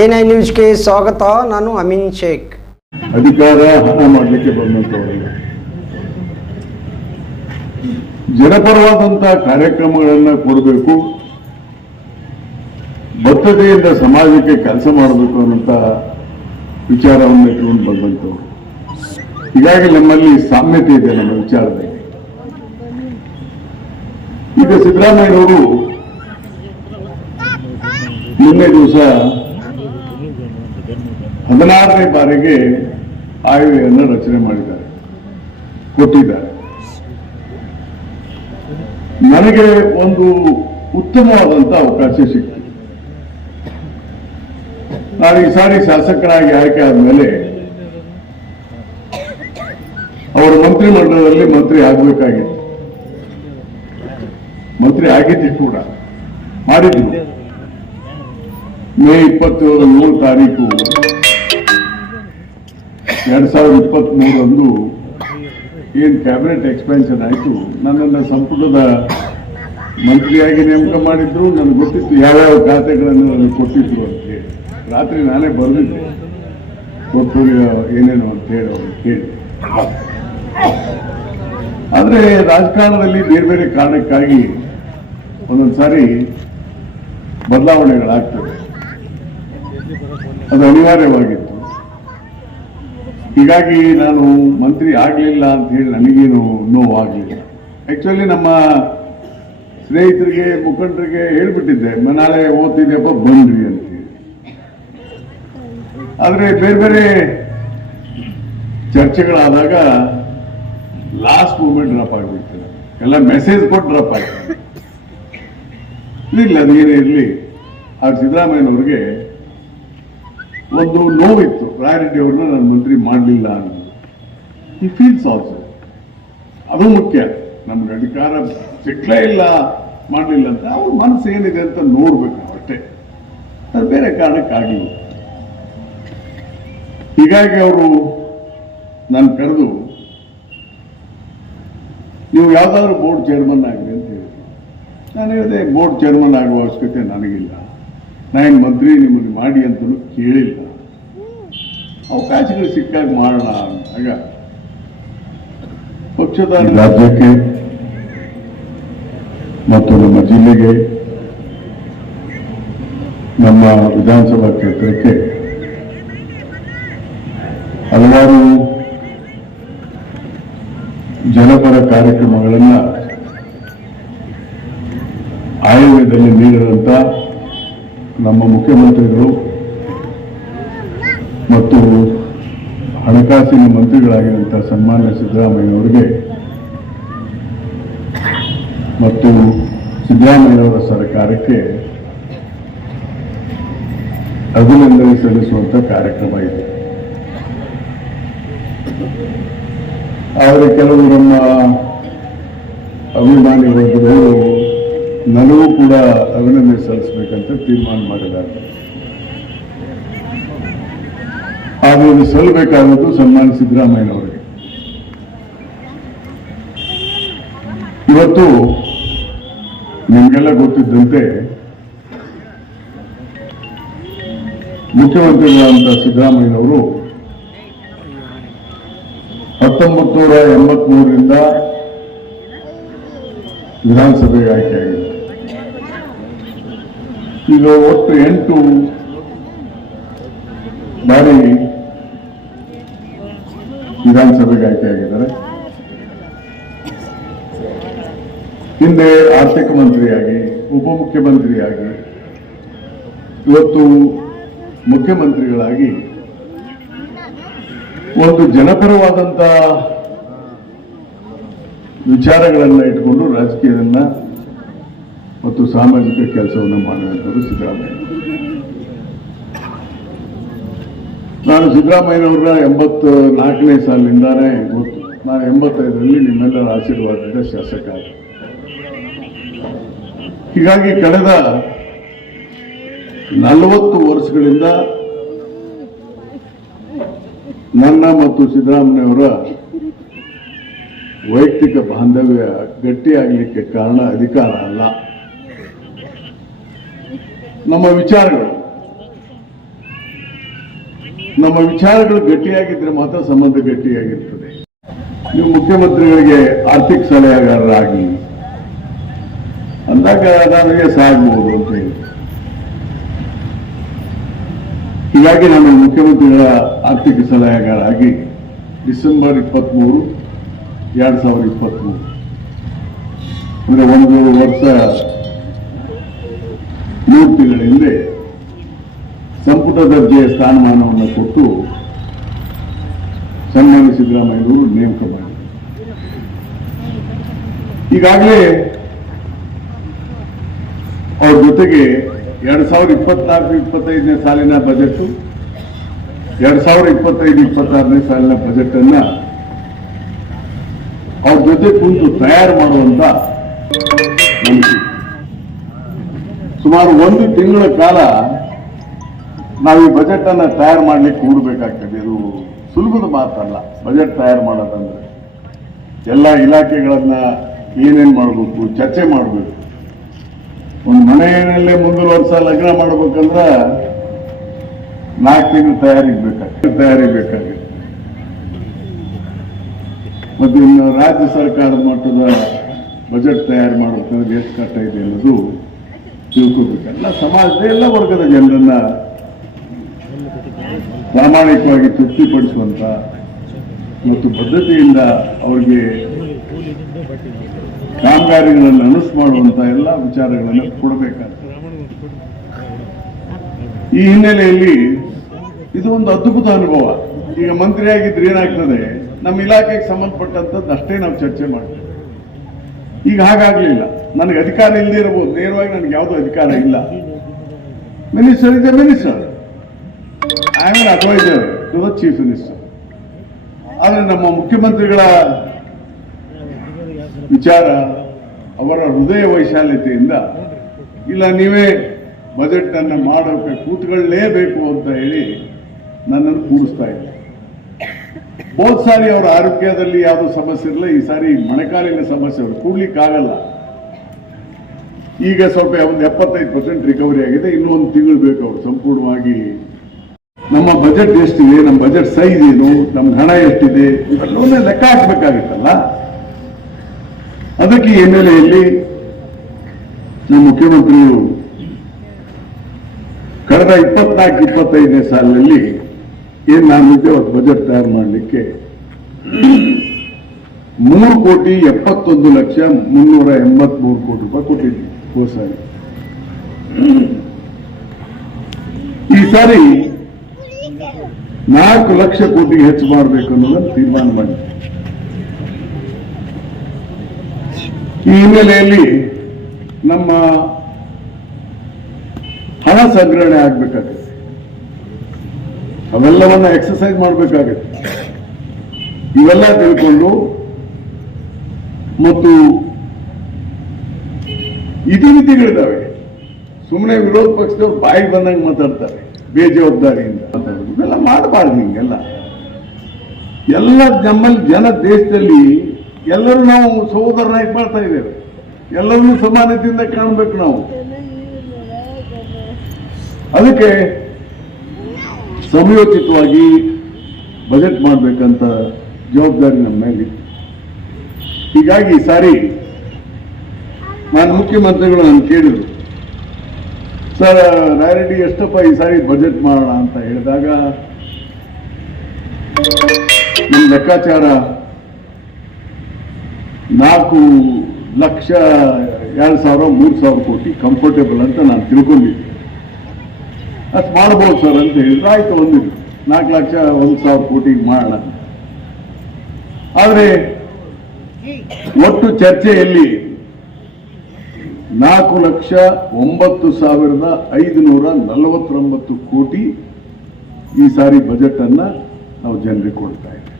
N I ನ್ಯೂಸ್ಗೆ ಸ್ವಾಗತ, ನಾನು ಅಮೀನ್ ಶೇಖ್. ಅಧಿಕಾರ ಹಣ ಮಾಡಲಿಕ್ಕೆ ಬಂದಂತವರಲ್ಲ ಜನಪರವಾದಂತಹ ಕಾರ್ಯಕ್ರಮಗಳನ್ನ ಕೊಡಬೇಕು, ಬದ್ಧತೆಯಿಂದ ಸಮಾಜಕ್ಕೆ ಕೆಲಸ ಮಾಡಬೇಕು ಅನ್ನುವಂತ ವಿಚಾರವನ್ನು ಇಟ್ಕೊಂಡು ಬಂದಂತವರು ಹೀಗಾಗಿ ನಮ್ಮಲ್ಲಿ ಸಾಮ್ಯತೆ ಇದೆ ನಮ್ಮ ವಿಚಾರದಲ್ಲಿ. ಈಗ ಸಿದ್ದರಾಮಯ್ಯನವರು ನಿನ್ನೆ ದಿವಸ ಹದಿನಾರನೇ ಬಾರಿಗೆ ಆಯವ್ಯಯನ್ನು ರಚನೆ ಮಾಡಿದ್ದಾರೆ. ಕೊಟ್ಟಿದ್ದಾರೆ. ನನಗೆ ಒಂದು ಉತ್ತಮವಾದಂತ ಅವಕಾಶ ಸಿಕ್ತು ನಾನು ಈ ಸಾರಿ ಶಾಸಕರಾಗಿ ಆಯ್ಕೆ ಆದ್ಮೇಲೆ ಅವರು ಮಂತ್ರಿಮಂಡಲದಲ್ಲಿ ಮಂತ್ರಿ ಆಗಬೇಕಾಗಿತ್ತು. ಮಂತ್ರಿ ಆಗಿದ್ದು ಕೂಡ. ಮಾಡಿದ್ರು ಮೇ ಇಪ್ಪತ್ತೇಳು ಮೂರು ತಾರೀಕು. ಎರಡ್ ಸಾವಿರದ ಇಪ್ಪತ್ತ್ ಮೂರಂದು ಏನ್ ಕ್ಯಾಬಿನೆಟ್ ಎಕ್ಸ್ಪೆನ್ಷನ್ ಆಯಿತು, ನನ್ನನ್ನು ಸಂಪುಟದ ಮಂತ್ರಿಯಾಗಿ ನೇಮಕ ಮಾಡಿದ್ರು ನನಗೆ ಗೊತ್ತಿತ್ತು ಯಾವ್ಯಾವ ಖಾತೆಗಳನ್ನು ನನಗೆ ಕೊಟ್ಟಿದ್ರು ಅಂತ ಹೇಳಿ. ರಾತ್ರಿ ನಾನೇ ಬರೆದಿದ್ದೆ ಪೋರ್ಟ್ಫೋಲಿಯೋ ಏನೇನು ಅಂತ ಹೇಳಿ ಅವ್ರಿಗೆ ಕೇಳಿ. ಆದರೆ ರಾಜಕಾರಣದಲ್ಲಿ ಬೇರೆ ಬೇರೆ ಕಾರಣಕ್ಕಾಗಿ ಒಂದೊಂದು ಸಾರಿ ಬದಲಾವಣೆಗಳಾಗ್ತವೆ ಅದು ಅನಿವಾರ್ಯವಾಗಿತ್ತು ಹೀಗಾಗಿ ನಾನು ಮಂತ್ರಿ ಆಗಲಿಲ್ಲ ಅಂತ ಹೇಳಿ ನನಗೇನು ನೋವಾಗಲಿಲ್ಲ. ಆ್ಯಕ್ಚುಲಿ ನಮ್ಮ ಸ್ನೇಹಿತರಿಗೆ, ಮುಖಂಡರಿಗೆ ಹೇಳ್ಬಿಟ್ಟಿದ್ದೆ ನಾಳೆ ಓದ್ತಿದ್ದೆಪ್ಪ ಬನ್ರಿ ಅಂತ ಆದ್ರೆ ಬೇರೆ ಬೇರೆ ಚರ್ಚೆಗಳಾದಾಗ ಲಾಸ್ಟ್ ಮೂಮೆಂಟ್ ಡ್ರಾಪ್ ಆಗಿಬಿಡ್ತಾರೆ ಎಲ್ಲ ಮೆಸೇಜ್ ಕೊಟ್ಟು ಡ್ರಾಪ್ ಆಗ್ತದೆ ಇಲ್ಲ, ಅದೇನೇ ಇರಲಿ. ಆ ಸಿದ್ದರಾಮಯ್ಯನವ್ರಿಗೆ ಒಂದು ನೋವಿತ್ತು. ರಾಯರೆಡ್ಡಿ ಅವ್ರನ್ನ ನಾನು ಮಂತ್ರಿ ಮಾಡಲಿಲ್ಲ ಅನ್ನೋದು. ಈ ಫೀಲ್ಸ್ ಆಲ್ಸೋ ಅದು ಮುಖ್ಯ. ನಮ್ಗೆ ಅಧಿಕಾರ ಸಿಗ್ಲೇ ಇಲ್ಲ, ಮಾಡಲಿಲ್ಲ ಅಂತ. ಅವ್ರ ಮನಸ್ಸು ಏನಿದೆ ಅಂತ ನೋಡ್ಬೇಕು ಅಷ್ಟೇ. ಅದು ಬೇರೆ ಕಾರಣಕ್ಕಾಗಿ ಹೀಗಾಗಿ ಅವರು ನಾನು ಕರೆದು, ನೀವು ಯಾವ್ದಾದ್ರು ಬೋರ್ಡ್ ಚೇರ್ಮನ್ ಆಗಲಿ ಅಂತ ಹೇಳಿದ್ರು ನಾನು ಹೇಳಿದೆ ಬೋರ್ಡ್ ಚೇರ್ಮನ್ ಆಗುವ ಅವಶ್ಯಕತೆ ನನಗಿಲ್ಲ. ನಾನು ಮಂತ್ರಿ ನಿಮ್ಮನ್ನು ಮಾಡಿ ಅಂತಲೂ ಕೇಳಿಲ್ಲ. ಅವಕಾಶಗಳು ಸಿಕ್ಕಾಗ ಮಾಡೋಣ ಆಗ. ಪಕ್ಷದ ರಾಜ್ಯಕ್ಕೆ ಮತ್ತು ನಮ್ಮ ಜಿಲ್ಲೆಗೆ ನಮ್ಮ ವಿಧಾನಸಭಾ ಕ್ಷೇತ್ರಕ್ಕೆ ಹಲವಾರು ಜನಪರ ಕಾರ್ಯಕ್ರಮಗಳನ್ನ ಆಯೋಗದಲ್ಲಿ ನೀಡಿದಂತ ನಮ್ಮ ಮುಖ್ಯಮಂತ್ರಿಗಳು ಮತ್ತು ಹಣಕಾಸಿನ ಮಂತ್ರಿಗಳಾಗಿರುವಂತಹ ಸನ್ಮಾನ್ಯ ಸಿದ್ದರಾಮಯ್ಯನವರಿಗೆ ಮತ್ತು ಸಿದ್ದರಾಮಯ್ಯನವರ ಸರ್ಕಾರಕ್ಕೆ ಅಭಿನಂದನೆ ಸಲ್ಲಿಸುವಂಥ ಕಾರ್ಯಕ್ರಮ ಇದೆ. ಆದರೆ ಕೆಲವು ನಮ್ಮ ಅಭಿಮಾನಿಗಳು ನನಗೂ ಕೂಡ ಅಭಿನಂದನೆ ಸಲ್ಲಿಸಬೇಕಂತ ತೀರ್ಮಾನ ಮಾಡಿದ್ದಾರೆ. ಇದು ಸಲ್ಲಬೇಕಾದದ್ದು ಸನ್ಮಾನ ಸಿದ್ದರಾಮಯ್ಯನವರಿಗೆ. ಇವತ್ತು ನಿಮಗೆಲ್ಲ ಗೊತ್ತಿದ್ದಂತೆ ಮುಖ್ಯಮಂತ್ರಿಗಳಾದಂಥ ಸಿದ್ದರಾಮಯ್ಯನವರು ಹತ್ತೊಂಬತ್ತು ನೂರ ಎಂಬತ್ಮೂರರಿಂದ ವಿಧಾನಸಭೆಗೆ ಆಯ್ಕೆಯಾಗಿದೆ. ಈಗ ಒಟ್ಟು ಎಂಟು ಬಾರಿ ವಿಧಾನಸಭೆಗೆ ಆಯ್ಕೆಯಾಗಿದ್ದಾರೆ ಹಿಂದೆ ಆರ್ಥಿಕ ಮಂತ್ರಿಯಾಗಿ, ಉಪಮುಖ್ಯಮಂತ್ರಿಯಾಗಿ, ಇವತ್ತು ಮುಖ್ಯಮಂತ್ರಿಗಳಾಗಿ ಒಂದು ಜನಪರವಾದಂತ ವಿಚಾರಗಳನ್ನ ಇಟ್ಕೊಂಡು ರಾಜಕೀಯದನ್ನ ಮತ್ತು ಸಾಮಾಜಿಕ ಕೆಲಸವನ್ನು ಮಾಡುವಂಥದ್ದು ಸಿದ್ದರಾಮಯ್ಯ. ನಾನು ಸಿದ್ಧರಾಮಯ್ಯನವರ ಎಂಬತ್ತು ನಾಲ್ಕನೇ ಸಾಲಿನಿಂದಾನೇ ಗೊತ್ತು ನಾನು ಎಂಬತ್ತೈದರಲ್ಲಿ ನಿಮ್ಮೆಲ್ಲರ ಆಶೀರ್ವಾದದ ಶಾಸಕ. ಹೀಗಾಗಿ ಕಳೆದ ನಲವತ್ತು ವರ್ಷಗಳಿಂದ ನನ್ನ ಮತ್ತು ಸಿದ್ದರಾಮಯ್ಯವರ ವೈಯಕ್ತಿಕ ಬಾಂಧವ್ಯ ಗಟ್ಟಿಯಾಗಲಿಕ್ಕೆ ಕಾರಣ ಅಧಿಕಾರ ಅಲ್ಲ ನಮ್ಮ ವಿಚಾರಗಳು ನಮ್ಮ ವಿಚಾರಗಳು ಗಟ್ಟಿಯಾಗಿದ್ರೆ ಮಾತ್ರ ಸಂಬಂಧ ಗಟ್ಟಿಯಾಗಿರ್ತದೆ. ನೀವು ಮುಖ್ಯಮಂತ್ರಿಗಳಿಗೆ ಆರ್ಥಿಕ ಸಲಹೆಗಾರರಾಗಿ ಅಂದಾಗ ನನಗೆ ಸಾಗಬಹುದು ಅಂತ ಹೇಳಿ ಹೀಗಾಗಿ ನಾನು ಮುಖ್ಯಮಂತ್ರಿಗಳ ಆರ್ಥಿಕ ಸಲಹೆಗಾರಾಗಿ ಡಿಸೆಂಬರ್ ಇಪ್ಪತ್ತ್ಮೂರು ಎರಡು ಸಾವಿರದ ಇಪ್ಪತ್ತ್ಮೂರು ಅಂದರೆ ಒಂದು ವರ್ಷ ಮೂರು ತಿಂಗಳ ಹಿಂದೆ ಸಂಪುಟ ದರ್ಜೆಯ ಸ್ಥಾನಮಾನವನ್ನು ಕೊಟ್ಟು ಸನ್ಮಾನ್ಯ ಸಿದ್ದರಾಮಯ್ಯವರು ನೇಮಕ ಮಾಡಿದರು ಈಗಾಗಲೇ ಅವ್ರ ಜೊತೆಗೆ ಎರಡ್ ಸಾವಿರದ ಇಪ್ಪತ್ನಾಲ್ಕು ಇಪ್ಪತ್ತೈದನೇ ಸಾಲಿನ ಬಜೆಟ್ ಎರಡ್ ಸಾವಿರದ ಇಪ್ಪತ್ತೈದು ಇಪ್ಪತ್ತಾರನೇ ಸಾಲಿನ ಬಜೆಟ್ ಅನ್ನ ಅವ್ರ ಜೊತೆ ಕುಂತು ತಯಾರು ಮಾಡುವಂತ ಸುಮಾರು ಒಂದು ತಿಂಗಳ ಕಾಲ ನಾವು ಈ ಬಜೆಟ್ ಅನ್ನ ತಯಾರು ಮಾಡ್ಲಿಕ್ಕೆ ಕೂಡಬೇಕಾಗ್ತದೆ. ಇದು ಸುಲಭದ ಮಾತಲ್ಲ. ಬಜೆಟ್ ತಯಾರು ಮಾಡೋದಂದ್ರೆ ಎಲ್ಲ ಇಲಾಖೆಗಳನ್ನ ಏನೇನ್ ಮಾಡಬೇಕು, ಚರ್ಚೆ ಮಾಡಬೇಕು. ಒಂದು ಮನೆಯಲ್ಲೇ ಮುಂದಿನ ವರ್ಷ ಲಗ್ನ ಮಾಡ್ಬೇಕಂದ್ರ ನಾಲ್ಕು ತಿಂಗಳು ತಯಾರಿ ಬೇಕಾಗ್ತದೆ. ತಯಾರಿ ಬೇಕಾಗುತ್ತೆ ಮತ್ತು ಇನ್ನು ರಾಜ್ಯ ಸರ್ಕಾರದ ಮಟ್ಟದ ಬಜೆಟ್ ತಯಾರು ಮಾಡಬೇಕಂದ್ರೆ ಎಷ್ಟು ಕಷ್ಟ ಇದೆ ಅನ್ನೋದು ತಿಳ್ಕೋಬೇಕು. ಎಲ್ಲ ಸಮಾಜದ ಎಲ್ಲ ವರ್ಗದ ಜನರನ್ನ ಪ್ರಾಮಾಣಿಕವಾಗಿ ತೃಪ್ತಿಪಡಿಸುವಂತ ಮತ್ತು ಬದ್ಧತೆಯಿಂದ ಅವರಿಗೆ ಕಾಮಗಾರಿಗಳನ್ನು ಅನೌನ್ಸ್ ಮಾಡುವಂತ ಎಲ್ಲ ವಿಚಾರಗಳನ್ನು ಕೊಡಬೇಕಾಗ್ತದೆ. ಈ ಹಿನ್ನೆಲೆಯಲ್ಲಿ ಇದು ಒಂದು ಅದ್ಭುತ ಅನುಭವ. ಈಗ ಮಂತ್ರಿಯಾಗಿದ್ರೆ ಏನಾಗ್ತದೆ? ನಮ್ಮ ಇಲಾಖೆಗೆ ಸಂಬಂಧಪಟ್ಟಂಥದ್ದು ಅಷ್ಟೇ ನಾವು ಚರ್ಚೆ ಮಾಡ್ತೇವೆ. ಈಗ ಹಾಗಾಗ್ಲಿಲ್ಲ ನನಗೆ ಅಧಿಕಾರ ಇಲ್ಲದೆ ಇರಬಹುದು. ನೇರವಾಗಿ ನನಗೆ ಯಾವುದೋ ಅಧಿಕಾರ ಇಲ್ಲ. ಮಿನಿಸ್ಟರ್ ಇದೆ minister I am adviser to chief minister. ಆದರೆ ನಮ್ಮ ಮುಖ್ಯಮಂತ್ರಿಗಳ ವಿಚಾರ ಅವರ ಹೃದಯ ವೈಶಾಲ್ಯತೆಯಿಂದ, ಇಲ್ಲ, ನೀವೇ ಬಜೆಟ್ ಅನ್ನ ಮಾಡೋಕೆ ಕೂತ್ಕೊಳ್ಳೇಬೇಕು ಅಂತ ಹೇಳಿ ನನ್ನನ್ನು ಕೂರಿಸ್ತಾ ಇದ್ದೆ. ಹೋದ ಸಾರಿ ಅವರ ಆರೋಗ್ಯದಲ್ಲಿ ಯಾವುದೋ ಸಮಸ್ಯೆ ಇರಲ್ಲ ಈ ಸಾರಿ ಮಣೆಕಾಲಿನ ಸಮಸ್ಯೆ ಅವರು ಕೂಡ್ಲಿಕ್ಕಾಗಲ್ಲ. ಈಗ ಸ್ವಲ್ಪ ಒಂದು ಎಪ್ಪತ್ತೈದು ಪರ್ಸೆಂಟ್ ರಿಕವರಿ ಆಗಿದೆ, ಇನ್ನೂ ಒಂದು ತಿಂಗಳು ಬೇಕು ಅವರು ಸಂಪೂರ್ಣವಾಗಿ ನಮ್ಮ ಬಜೆಟ್ ಎಷ್ಟಿದೆ, ನಮ್ಮ ಬಜೆಟ್ ಸೈಜ್ ಏನು, ನಮ್ಮ ಹಣ ಎಷ್ಟಿದೆ ಇವೆಲ್ಲವನ್ನೇ ಲೆಕ್ಕ ಹಾಕ್ಬೇಕಾಗಿತ್ತಲ್ಲ? ಅದಕ್ಕೆ ಈ ಹಿನ್ನೆಲೆಯಲ್ಲಿ ನಮ್ಮ ಮುಖ್ಯಮಂತ್ರಿಯು ಕಳೆದ ಇಪ್ಪತ್ನಾಲ್ಕು, ಇಪ್ಪತ್ತೈದನೇ ಸಾಲಿನಲ್ಲಿ ಏನು ನಾನಿದ್ದೆ ಅವತ್ತು ಬಜೆಟ್ ತಯಾರು ಮಾಡಲಿಕ್ಕೆ ಮೂರು ಕೋಟಿ ಎಪ್ಪತ್ತೊಂದು ಲಕ್ಷ ಮುನ್ನೂರ ಎಂಬತ್ಮೂರು ಕೋಟಿ ರೂಪಾಯಿ ಕೊಟ್ಟಿದ್ದೀನಿ ಹೋದ ಸಾರಿ. ಈ ಸಾರಿ ನಾಲ್ಕು ಲಕ್ಷ ಕೋಟಿ ಹೆಚ್ಚು ಮಾಡಬೇಕು ಅನ್ನೋದನ್ನು ತೀರ್ಮಾನ ಮಾಡಿದೆ ಈ ಹಿನ್ನೆಲೆಯಲ್ಲಿ ನಮ್ಮ ಹಣ ಸಂಗ್ರಹಣೆ ಆಗ್ಬೇಕಾಗತ್ತೆ. ಅವೆಲ್ಲವನ್ನ ಎಕ್ಸಸೈಸ್ ಮಾಡಬೇಕಾಗತ್ತೆ. ಇವೆಲ್ಲ ತಿಳ್ಕೊಂಡು ಮತ್ತು ಇತಿಮಿತಿಗಳಿದ್ದಾವೆ. ಸುಮ್ಮನೆ ವಿರೋಧ ಪಕ್ಷದವ್ರು ಬಾಯಿಗೆ ಬಂದಂಗೆ ಮಾತಾಡ್ತಾರೆ. ಬೇಜವಾಬ್ದಾರಿಯಿಂದ ಇವೆಲ್ಲ ಮಾಡಬಾರ್ದು ಹಿಂಗೆಲ್ಲ. ಎಲ್ಲ ನಮ್ಮಲ್ಲಿ ಜನ ದೇಶದಲ್ಲಿ ಎಲ್ಲರೂ ನಾವು ಸಹೋದರನಾಗಿ ಮಾಡ್ತಾ ಇದ್ದೇವೆ. ಎಲ್ಲರನ್ನೂ ಸಮಾನತೆಯಿಂದ ಕಾಣಬೇಕು ನಾವು. ಅದಕ್ಕೆ ಸಮಯೋಚಿತವಾಗಿ ಬಜೆಟ್ ಮಾಡಬೇಕಂತ ಜವಾಬ್ದಾರಿ ನಮ್ಮ ಮೇಲಿತ್ತು. ಹೀಗಾಗಿ ಸಾರಿ ನಾನು ಮುಖ್ಯಮಂತ್ರಿಗಳು ನಾನು ಕೇಳಿದ್ರು. ಸರ್ ರಾಯರೆಡ್ಡಿ ಎಷ್ಟಪ್ಪ ಈ ಸಾರಿ ಬಜೆಟ್ ಮಾಡೋಣ ಅಂತ ಹೇಳಿದಾಗ ನಿಮ್ಮ ಲೆಕ್ಕಾಚಾರ ನಾಲ್ಕು ಲಕ್ಷ ಎರಡು ಸಾವಿರ ಮೂರು ಸಾವಿರ ಕೋಟಿ ಕಂಫರ್ಟೇಬಲ್ ಅಂತ ನಾನು ತಿಳ್ಕೊಂಡಿದ್ದೆ ಅಷ್ಟು ಮಾಡ್ಬೋದು ಸರ್ ಅಂತ ಹೇಳಿದ್ರೆ ಆಯ್ತು ಒಂದಿದ್ರು ನಾಲ್ಕು ಲಕ್ಷ ಒಂದು ಸಾವಿರ ಕೋಟಿಗೆ ಮಾಡೋಣ. ಆದರೆ ಒಟ್ಟು ಚರ್ಚೆಯಲ್ಲಿ ನಾಲ್ಕು ಲಕ್ಷ ಒಂಬತ್ತು ಸಾವಿರದ ಐದುನೂರ ನಲವತ್ತೊಂಬತ್ತು ಕೋಟಿ ಈ ಸಾರಿ ಬಜೆಟ್ ಅನ್ನ ನಾವು ಜನರಿಗೆ ಕೊಡ್ತಾ ಇದ್ದೇವೆ.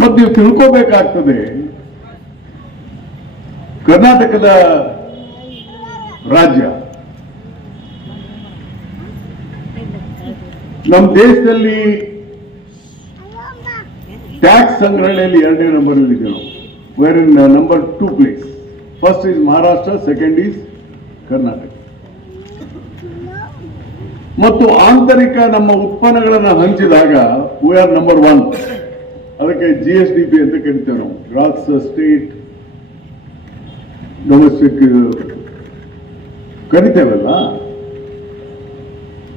ಮತ್ತು ನೀವು ತಿಳ್ಕೋಬೇಕಾಗ್ತದೆ, ಕರ್ನಾಟಕದ ರಾಜ್ಯ ನಮ್ಮ ದೇಶದಲ್ಲಿ ಟ್ಯಾಕ್ಸ್ ಸಂಗ್ರಹಣೆಯಲ್ಲಿ ಎರಡನೇ ನಂಬರ್ ಇದೆ ನಾವು where in number two place first is Maharashtra second is Karnataka ಮತ್ತು ಆಂತರಿಕ ನಮ್ಮ ಉತ್ಪನ್ನಗಳನ್ನು ಹಂಚಿದಾಗ ವಿ ಆರ್ ನಂಬರ್ ಒನ್ ಅದಕ್ಕೆ ಜಿ ಎಸ್ ಡಿ ಪಿ ಅಂತ ಕರಿತೇವೆ ನಾವು. Gross state domestic ಕರಿತೇವಲ್ಲ?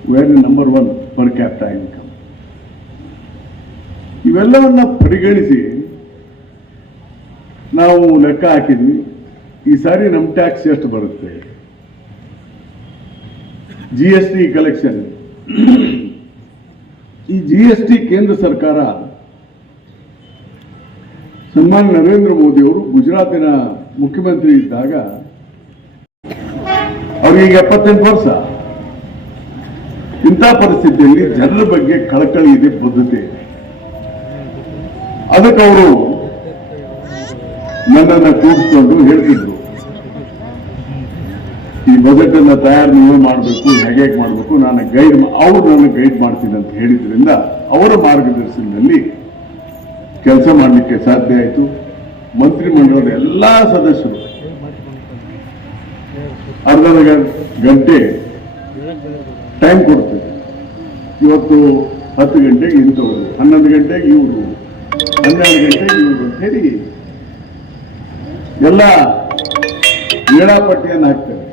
We are number one per capital income ಇವೆಲ್ಲವನ್ನ ಪರಿಗಣಿಸಿ ನಾವು ಲೆಕ್ಕ ಹಾಕಿದ್ವಿ, ಈ ಸಾರಿ ನಮ್ಮ ಟ್ಯಾಕ್ಸ್ ಎಷ್ಟು ಬರುತ್ತೆ? ಜಿ ಎಸ್ ಟಿ ಕಲೆಕ್ಷನ್ ಈ ಜಿ ಎಸ್ ಟಿ ಕೇಂದ್ರ ಸರ್ಕಾರ ಸನ್ಮಾನ್ ನರೇಂದ್ರ ಮೋದಿ ಅವರು ಗುಜರಾತಿನ ಮುಖ್ಯಮಂತ್ರಿ ಇದ್ದಾಗ ಅವ್ರಿಗೆ ಎಪ್ಪತ್ತೆಂಟು ವರ್ಷ. ಇಂಥ ಪರಿಸ್ಥಿತಿಯಲ್ಲಿ ಜನರ ಬಗ್ಗೆ ಕಳಕಳಿ ಇದೆ, ಬದ್ಧತೆ. ಅದಕ್ಕೆ ಅವರು ನನ್ನನ್ನು ಕೂಡಿಸ್ಕೊಂಡು ಹೇಳ್ತಿದ್ರು. ಈ ಬಜೆಟ್ ತಯಾರು ನೀವು ಮಾಡಬೇಕು, ಹೇಗೆ ಹೇಗೆ ಮಾಡಬೇಕು, ನಾನು ಗೈಡ್ ಅವರು ನನ್ನ ಗೈಡ್ ಮಾಡ್ತೀನಿ ಅಂತ ಹೇಳಿದ್ರಿಂದ ಅವರ ಮಾರ್ಗದರ್ಶನದಲ್ಲಿ ಕೆಲಸ ಮಾಡಲಿಕ್ಕೆ ಸಾಧ್ಯ ಆಯಿತು. ಮಂತ್ರಿಮಂಡಲದ ಎಲ್ಲ ಸದಸ್ಯರು. ಅರ್ಧ ಗಂಟೆ ಟೈಮ್ ಕೊಡ್ತೇವೆ ಇವತ್ತು ಹತ್ತು ಗಂಟೆಗೆ ಇಂಥವ್ರು, ಹನ್ನೊಂದು ಗಂಟೆಗೆ ಇವರು, ಹನ್ನೆರಡು ಗಂಟೆಗೆ ಇವರು ಅಂತ ಹೇಳಿ ಎಲ್ಲ ವೇಳಾಪಟ್ಟಿಯನ್ನು ಹಾಕ್ತಾರೆ.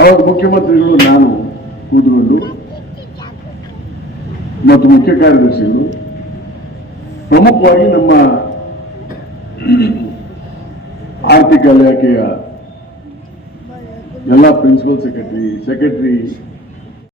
ಅವಾಗ ಮುಖ್ಯಮಂತ್ರಿಗಳು ನಾನು ಕೂತ್ಕೊಂಡು ಮತ್ತು ಮುಖ್ಯ ಕಾರ್ಯದರ್ಶಿಗಳು, ಪ್ರಮುಖವಾಗಿ ನಮ್ಮ ಆರ್ಥಿಕ ಇಲಾಖೆಯ ಎಲ್ಲ ಪ್ರಿನ್ಸಿಪಲ್ ಸೆಕ್ರೆಟರಿ ಸೆಕ್ರೆಟರಿ